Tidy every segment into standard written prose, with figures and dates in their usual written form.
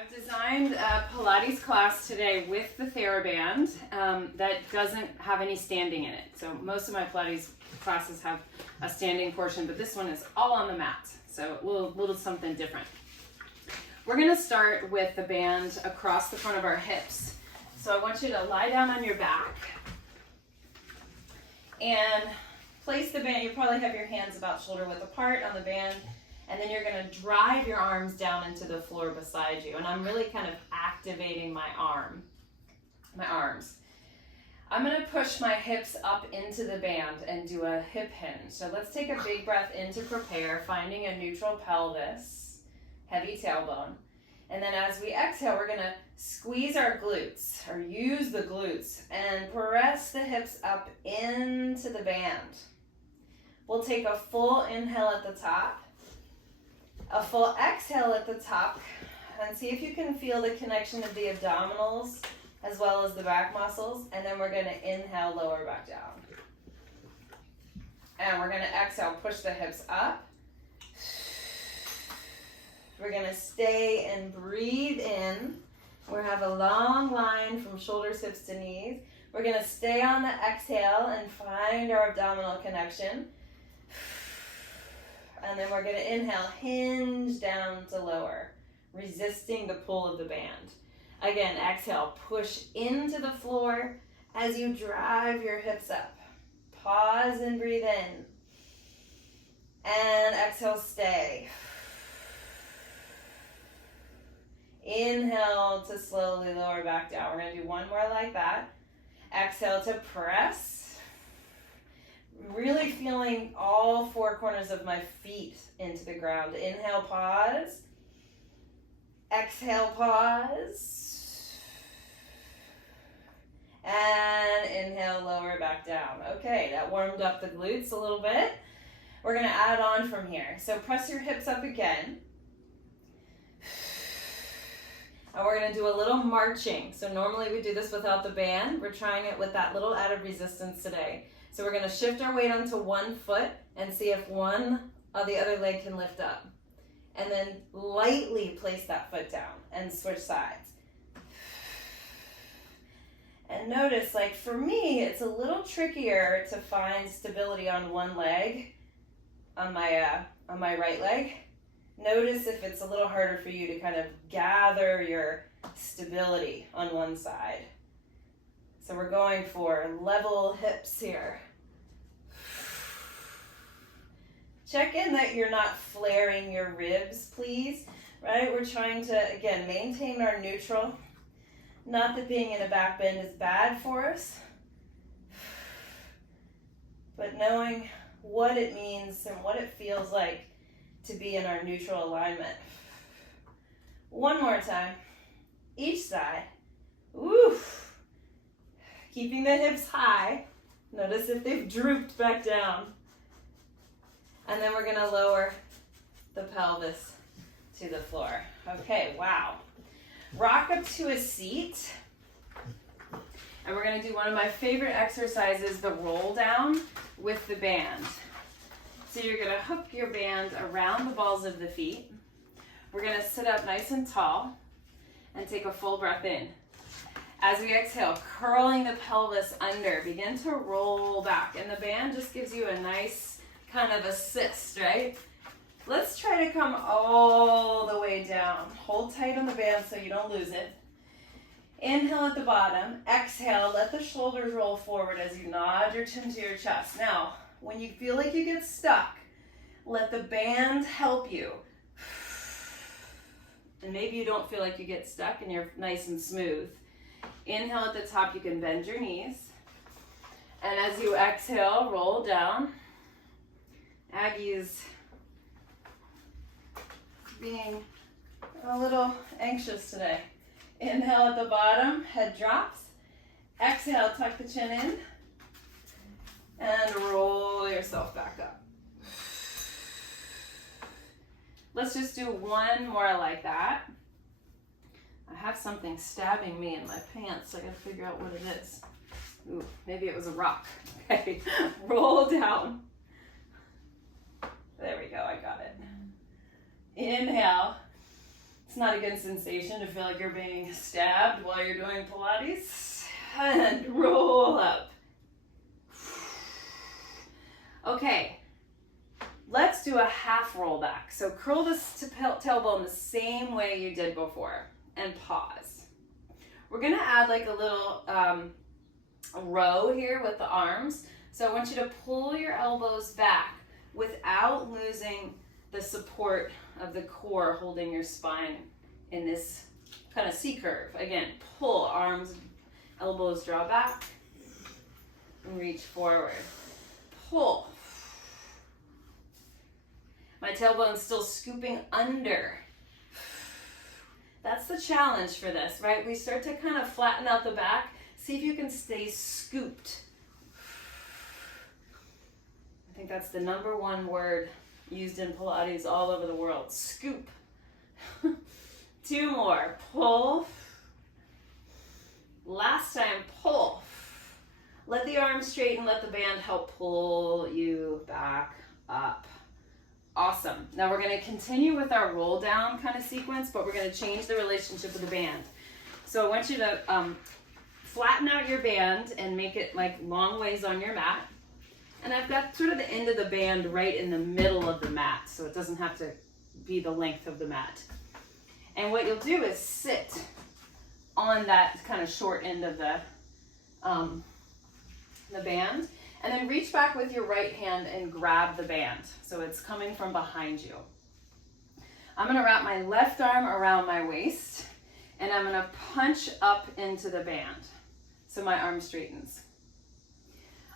I've designed a Pilates class today with the TheraBand that doesn't have any standing in it. So most of my Pilates classes have a standing portion, but this one is all on the mat. So a little something different. We're gonna start with the band across the front of our hips. So I want you to lie down on your back and place the band. You probably have your hands about shoulder width apart on the band. And then you're gonna drive your arms down into the floor beside you. And I'm really kind of activating my arms. I'm gonna push my hips up into the band and do a hip hinge. So let's take a big breath in to prepare, finding a neutral pelvis, heavy tailbone. And then as we exhale, we're gonna squeeze our glutes, or use the glutes, and press the hips up into the band. We'll take a full inhale at the top, a full exhale at the top, and see if you can feel the connection of the abdominals as well as the back muscles. And then we're gonna inhale, lower back down. And we're gonna exhale, push the hips up. We're gonna stay and breathe in. We have a long line from shoulders, hips to knees. We're gonna stay on the exhale and find our abdominal connection. And then we're gonna inhale, hinge down to lower, resisting the pull of the band. Again, exhale, push into the floor as you drive your hips up. Pause and breathe in. And exhale, stay. Inhale to slowly lower back down. We're gonna do one more like that. Exhale to press. Really feeling all four corners of my feet into the ground. Inhale, pause. Exhale, pause. And inhale, lower back down. Okay, that warmed up the glutes a little bit. We're gonna add on from here. So press your hips up again. And we're gonna do a little marching. So normally we do this without the band. We're trying it with that little added resistance today. So we're gonna shift our weight onto one foot and see if one of the other leg can lift up. And then lightly place that foot down and switch sides. And notice, like for me, it's a little trickier to find stability on one leg, on my right leg. Notice if it's a little harder for you to kind of gather your stability on one side. So we're going for level hips here. Check in that you're not flaring your ribs, please. Right? We're trying to, again, maintain our neutral. Not that being in a back bend is bad for us, but knowing what it means and what it feels like to be in our neutral alignment. One more time. Each side. Woof. Keeping the hips high. Notice if they've drooped back down. And then we're gonna lower the pelvis to the floor. Okay, wow. Rock up to a seat. And we're gonna do one of my favorite exercises, the roll down with the band. So you're gonna hook your band around the balls of the feet. We're gonna sit up nice and tall and take a full breath in. As we exhale, curling the pelvis under, begin to roll back. And the band just gives you a nice kind of assist, right? Let's try to come all the way down. Hold tight on the band so you don't lose it. Inhale at the bottom. Exhale, let the shoulders roll forward as you nod your chin to your chest. Now, when you feel like you get stuck, let the band help you. And maybe you don't feel like you get stuck and you're nice and smooth. Inhale at the top, you can bend your knees. And as you exhale, roll down. Aggie's being a little anxious today. Inhale at the bottom, head drops. Exhale, tuck the chin in. And roll yourself back up. Let's just do one more like that. I have something stabbing me in my pants. I gotta figure out what it is. Ooh, maybe it was a rock. Okay, roll down. There we go, I got it. Inhale, It's not a good sensation to feel like you're being stabbed while you're doing Pilates. And roll up. Okay, let's do a half roll back. So curl the tailbone the same way you did before and pause. We're gonna add like a little row here with the arms. So I want you to pull your elbows back without losing the support of the core holding your spine in this kind of C curve. Again, pull, arms, elbows draw back, and reach forward. Pull. My tailbone's still scooping under. That's the challenge for this, right? We start to kind of flatten out the back. See if you can stay scooped. I think that's the #1 word used in Pilates all over the world. Scoop. 2 more. Pull. Last time, pull. Let the arms straighten, let the band help pull you back up. Awesome. Now we're going to continue with our roll down kind of sequence, but we're going to change the relationship of the band. So I want you to flatten out your band and make it like long ways on your mat. And I've got sort of the end of the band right in the middle of the mat, so it doesn't have to be the length of the mat. And what you'll do is sit on that kind of short end of the band, and then reach back with your right hand and grab the band. So it's coming from behind you. I'm gonna wrap my left arm around my waist, and I'm gonna punch up into the band. So my arm straightens.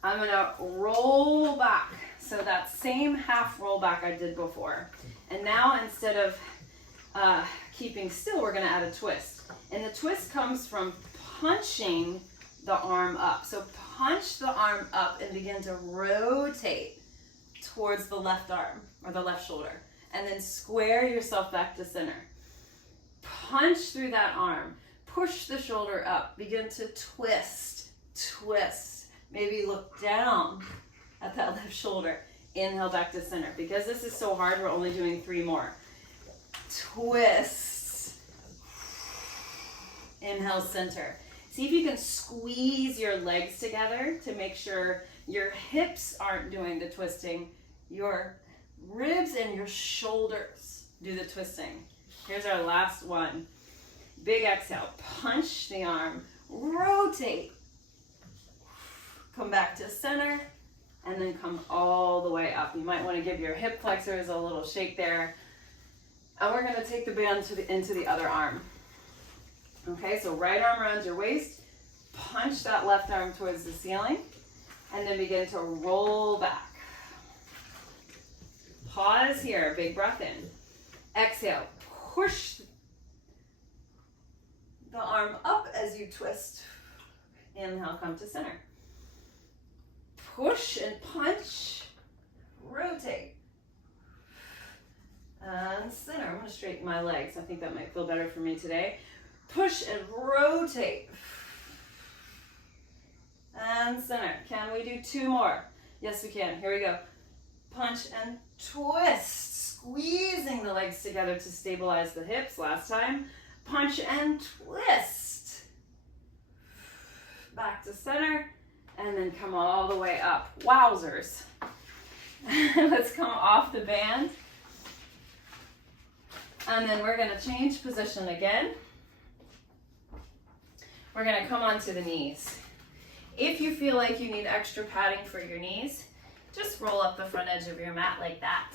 I'm gonna roll back. So that same half roll back I did before. And now instead of keeping still, we're gonna add a twist. And the twist comes from punching the arm up. So punch the arm up and begin to rotate towards the left arm or the left shoulder. And then square yourself back to center. Punch through that arm. Push the shoulder up. Begin to twist, twist. Maybe look down at that left shoulder. Inhale back to center. Because this is so hard, we're only doing 3 more. Twist. Inhale, center. See if you can squeeze your legs together to make sure your hips aren't doing the twisting. Your ribs and your shoulders do the twisting. Here's our last one. Big exhale. Punch the arm. Rotate. Come back to center. And then come all the way up. You might want to give your hip flexors a little shake there. And we're going to take the band into the other arm. Okay, so right arm around your waist. Punch that left arm towards the ceiling. And then begin to roll back. Pause here. Big breath in. Exhale. Push the arm up as you twist. Inhale, come to center. Push and punch. Rotate. And center. I'm going to straighten my legs. I think that might feel better for me today. Push and rotate. And center. Can we do 2 more? Yes, we can. Here we go. Punch and twist. Squeezing the legs together to stabilize the hips. Last time. Punch and twist. Back to center. And then come all the way up. Wowzers. Let's come off the band. And then we're going to change position again. We're going to come onto the knees. If you feel like you need extra padding for your knees, just roll up the front edge of your mat like that.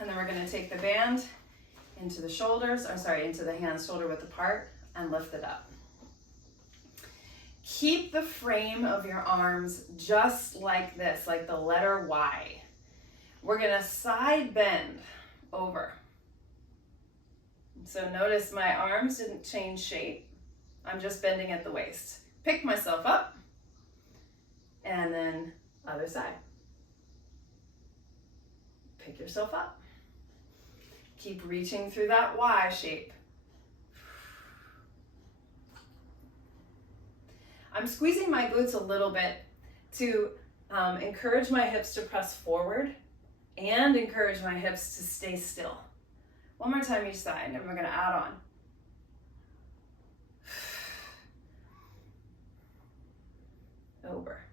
And then we're going to take the band into the shoulders, into the hands shoulder width apart, and lift it up. Keep the frame of your arms just like this, like the letter Y. We're going to side bend over. So notice my arms didn't change shape. I'm just bending at the waist. Pick myself up, and then other side. Pick yourself up. Keep reaching through that Y shape. I'm squeezing my glutes a little bit to encourage my hips to press forward and encourage my hips to stay still. One more time each side, and then we're gonna add on. Over.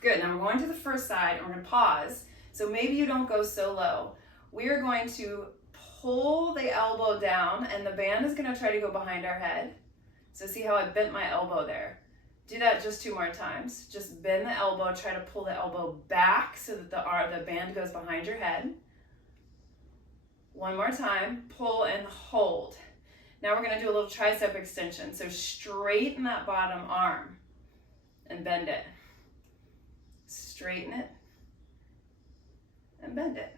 Good, now we're going to the first side, and we're gonna pause. So maybe you don't go so low. We are going to pull the elbow down, and the band is gonna try to go behind our head. So see how I bent my elbow there? Do that just 2 more times. Just bend the elbow, try to pull the elbow back so that the band goes behind your head. One more time, pull and hold. Now we're gonna do a little tricep extension. So straighten that bottom arm and bend it. Straighten it and bend it.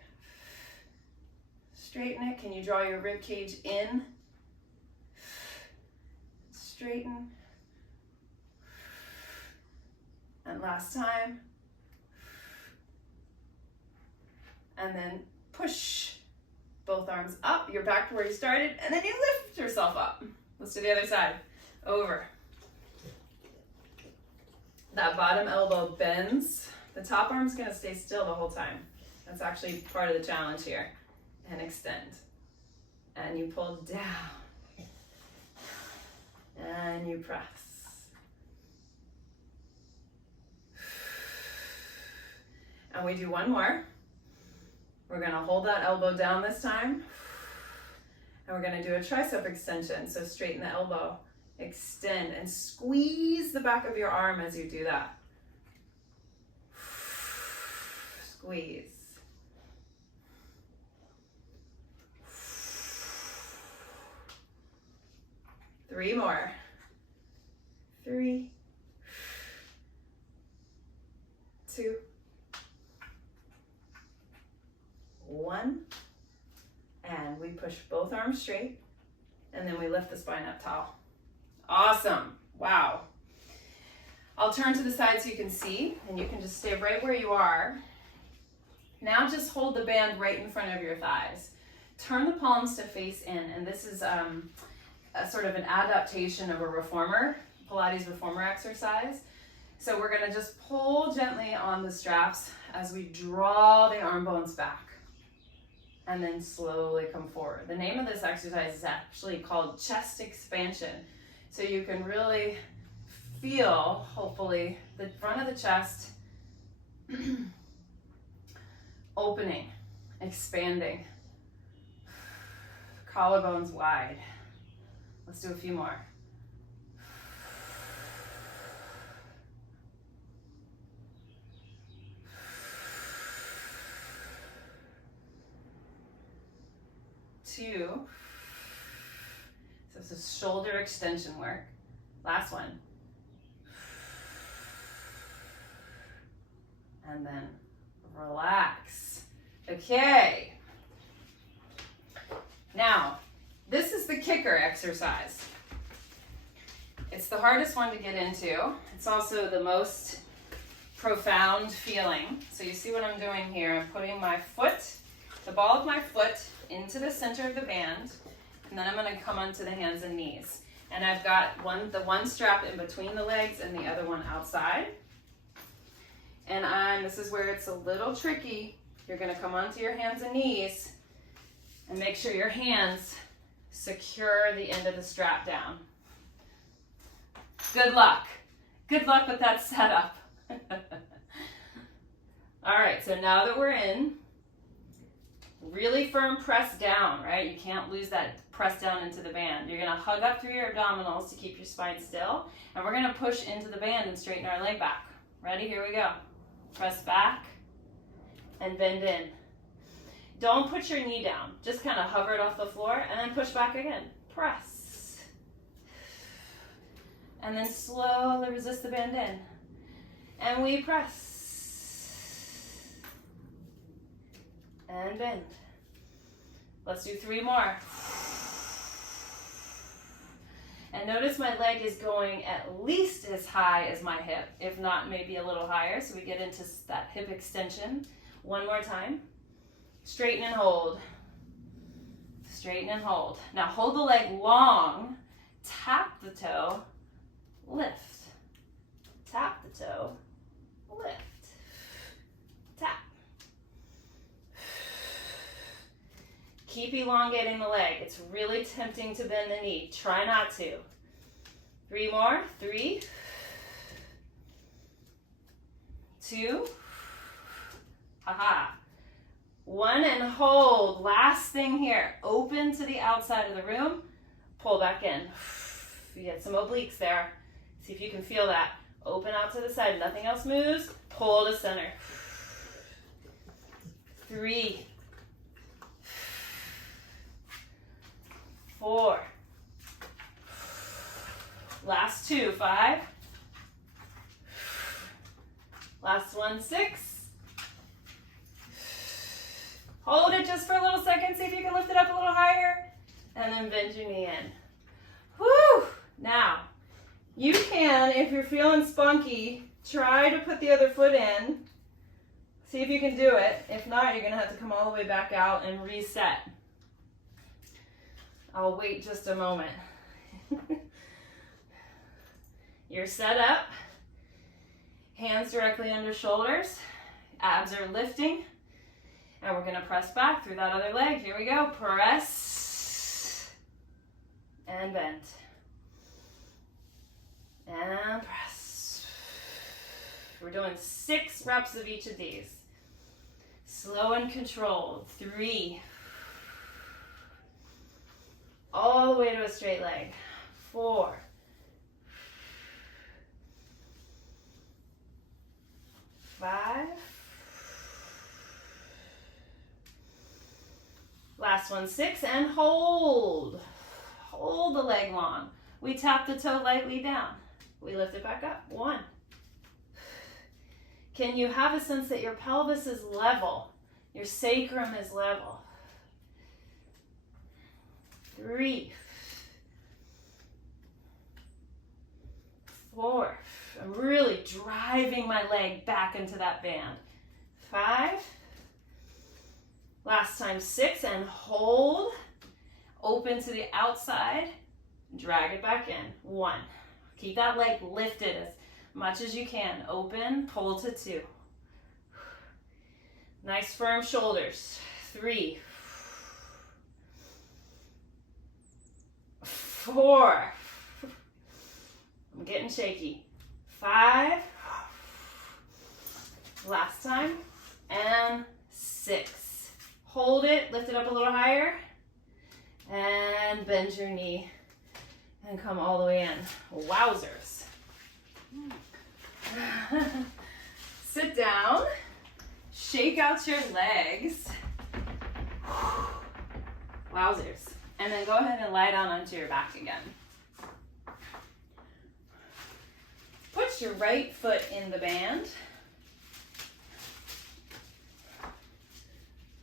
Straighten it. Can you draw your rib cage in? Straighten. And last time. And then push both arms up. You're back to where you started, and then you lift yourself up. Let's do the other side. Over. That bottom elbow bends. The top arm's gonna stay still the whole time. That's actually part of the challenge here. And extend. And you pull down. And you press. And we do one more. We're gonna hold that elbow down this time. And we're gonna do a tricep extension. So straighten the elbow, extend, and squeeze the back of your arm as you do that. Squeeze. Three more. 3, 2, 1. And we push both arms straight, and then we lift the spine up tall. Awesome. Wow. I'll turn to the side so you can see, and you can just stay right where you are. Now just hold the band right in front of your thighs. Turn the palms to face in, and this is a sort of an adaptation of a reformer, Pilates reformer exercise. So we're gonna just pull gently on the straps as we draw the arm bones back, and then slowly come forward. The name of this exercise is actually called chest expansion. So you can really feel, hopefully, the front of the chest opening, expanding, collarbones wide. Let's do a few more. Two. So this is shoulder extension work. Last one. And then relax. Okay. Now, this is the kicker exercise. It's the hardest one to get into. It's also the most profound feeling. So you see what I'm doing here. I'm putting my foot, the ball of my foot, into the center of the band, and then I'm going to come onto the hands and knees. And I've got the one strap in between the legs and the other one outside. And this is where it's a little tricky. You're going to come onto your hands and knees and make sure your hands secure the end of the strap down. Good luck. Good luck with that setup. All right, so now that we're in, really firm press down, right? You can't lose that press down into the band. You're gonna hug up through your abdominals to keep your spine still, and we're gonna push into the band and straighten our leg back. Ready? Here we go. Press back and bend in. Don't put your knee down. Just kind of hover it off the floor and then push back again. Press. And then slowly resist the bend in. And we press. And bend. Let's do 3 more. And notice my leg is going at least as high as my hip, if not maybe a little higher, so we get into that hip extension. One more time. Straighten and hold. Straighten and hold. Now hold the leg long, tap the toe, lift. Tap the toe, lift. Tap. Keep elongating the leg. It's really tempting to bend the knee. Try not to. 3 more. 3, 2, haha. 1 and hold. Last thing here. Open to the outside of the room. Pull back in. You get some obliques there. See if you can feel that. Open out to the side. Nothing else moves. Pull to center. 3, 4. Last 2. 5. Last one. 6. Hold it just for a little second. See if you can lift it up a little higher. And then bend your knee in. Whew! Now, you can, if you're feeling spunky, try to put the other foot in. See if you can do it. If not, you're going to have to come all the way back out and reset. I'll wait just a moment. You're set up. Hands directly under shoulders. Abs are lifting. And we're going to press back through that other leg. Here we go. Press. And bend. And press. We're doing 6 reps of each of these. Slow and controlled. 3. All the way to a straight leg. 4. 5. Last one. 6 and hold. Hold the leg long. We tap the toe lightly down. We lift it back up. 1. Can you have a sense that your pelvis is level? Your sacrum is level. 3. 4. I'm really driving my leg back into that band. 5. Last time. 6 and hold. Open to the outside. Drag it back in. 1. Keep that leg lifted as much as you can. Open, pull to 2. Nice firm shoulders. 3. 4. I'm getting shaky. 5. Last time. And 6. Hold it, lift it up a little higher. And bend your knee. And come all the way in. Wowzers. Sit down. Shake out your legs. Wowzers. And then go ahead and lie down onto your back again. Put your right foot in the band.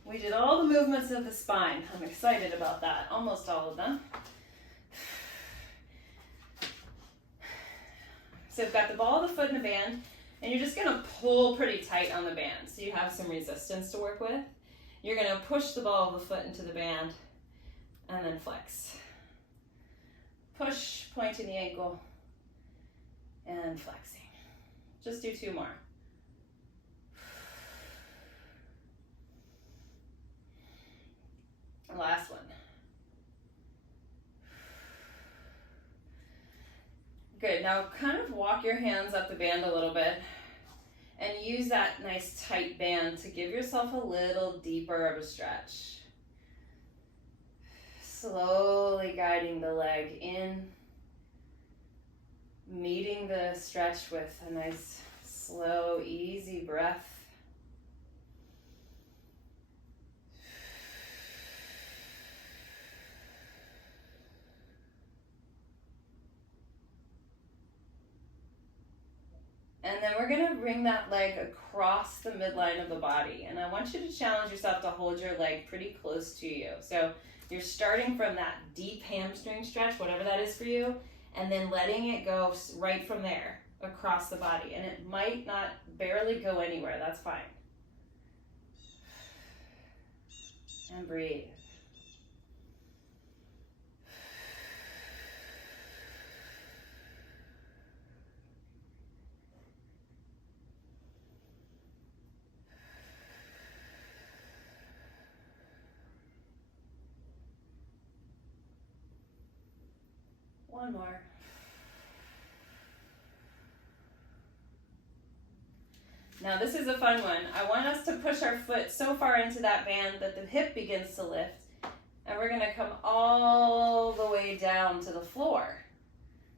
We did all the movements of the spine. I'm excited about that. Almost all of them. So you've got the ball of the foot in the band, and you're just going to pull pretty tight on the band so you have some resistance to work with. You're going to push the ball of the foot into the band and then flex. Push, pointing the ankle, and flexing. Just do 2 more. Last one. Good, now kind of walk your hands up the band a little bit and use that nice tight band to give yourself a little deeper of a stretch. Slowly guiding the leg in, meeting the stretch with a nice, slow, easy breath. And then we're going to bring that leg across the midline of the body. And I want you to challenge yourself to hold your leg pretty close to you. So you're starting from that deep hamstring stretch, whatever that is for you, and then letting it go right from there across the body. And it might not barely go anywhere. That's fine. And breathe. One more. Now this is a fun one. I want us to push our foot so far into that band that the hip begins to lift, and we're gonna come all the way down to the floor.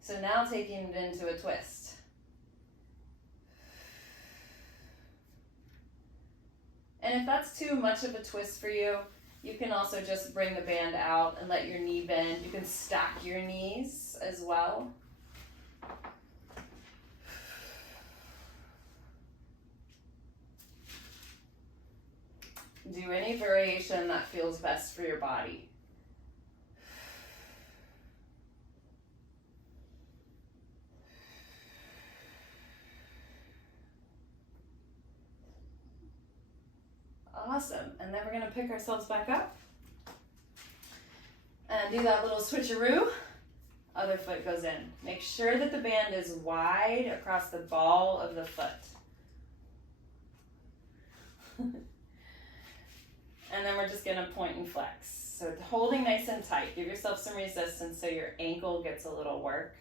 So now taking it into a twist. And if that's too much of a twist for you, you can also just bring the band out and let your knee bend. You can stack your knees as well. Do any variation that feels best for your body. Awesome. And then we're going to pick ourselves back up and do that little switcheroo. Other foot goes in. Make sure that the band is wide across the ball of the foot. And then we're just going to point and flex. So holding nice and tight. Give yourself some resistance so your ankle gets a little work.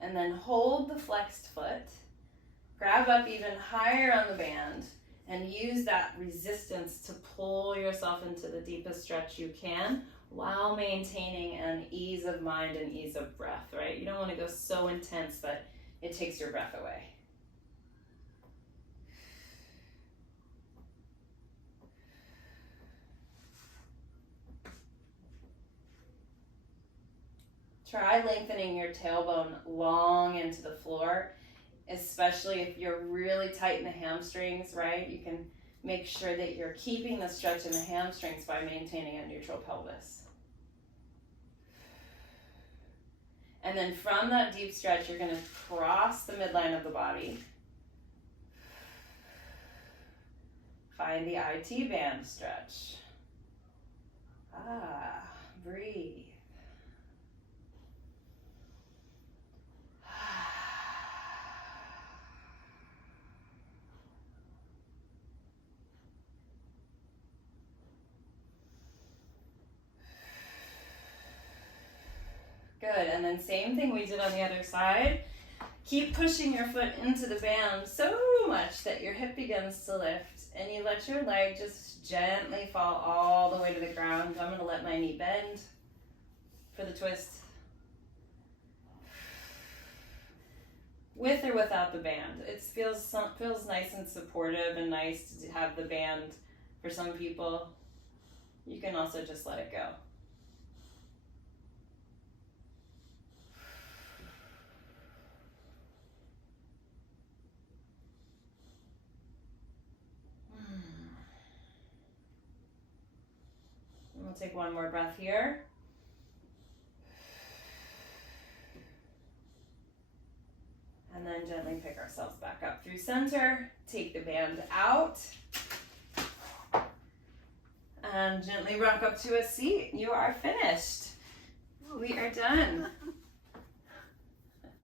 And then hold the flexed foot. Grab up even higher on the band. And use that resistance to pull yourself into the deepest stretch you can while maintaining an ease of mind and ease of breath, right? You don't want to go so intense that it takes your breath away. Try lengthening your tailbone long into the floor, especially if you're really tight in the hamstrings, right? You can make sure that you're keeping the stretch in the hamstrings by maintaining a neutral pelvis. And then from that deep stretch, you're going to cross the midline of the body. Find the IT band stretch. Breathe. Good, and then same thing we did on the other side. Keep pushing your foot into the band so much that your hip begins to lift, and you let your leg just gently fall all the way to the ground. I'm gonna let my knee bend for the twist. With or without the band. It feels nice and supportive and nice to have the band for some people. You can also just let it go. We'll take one more breath here. And then gently pick ourselves back up through center. Take the band out. And gently rock up to a seat. You are finished. We are done.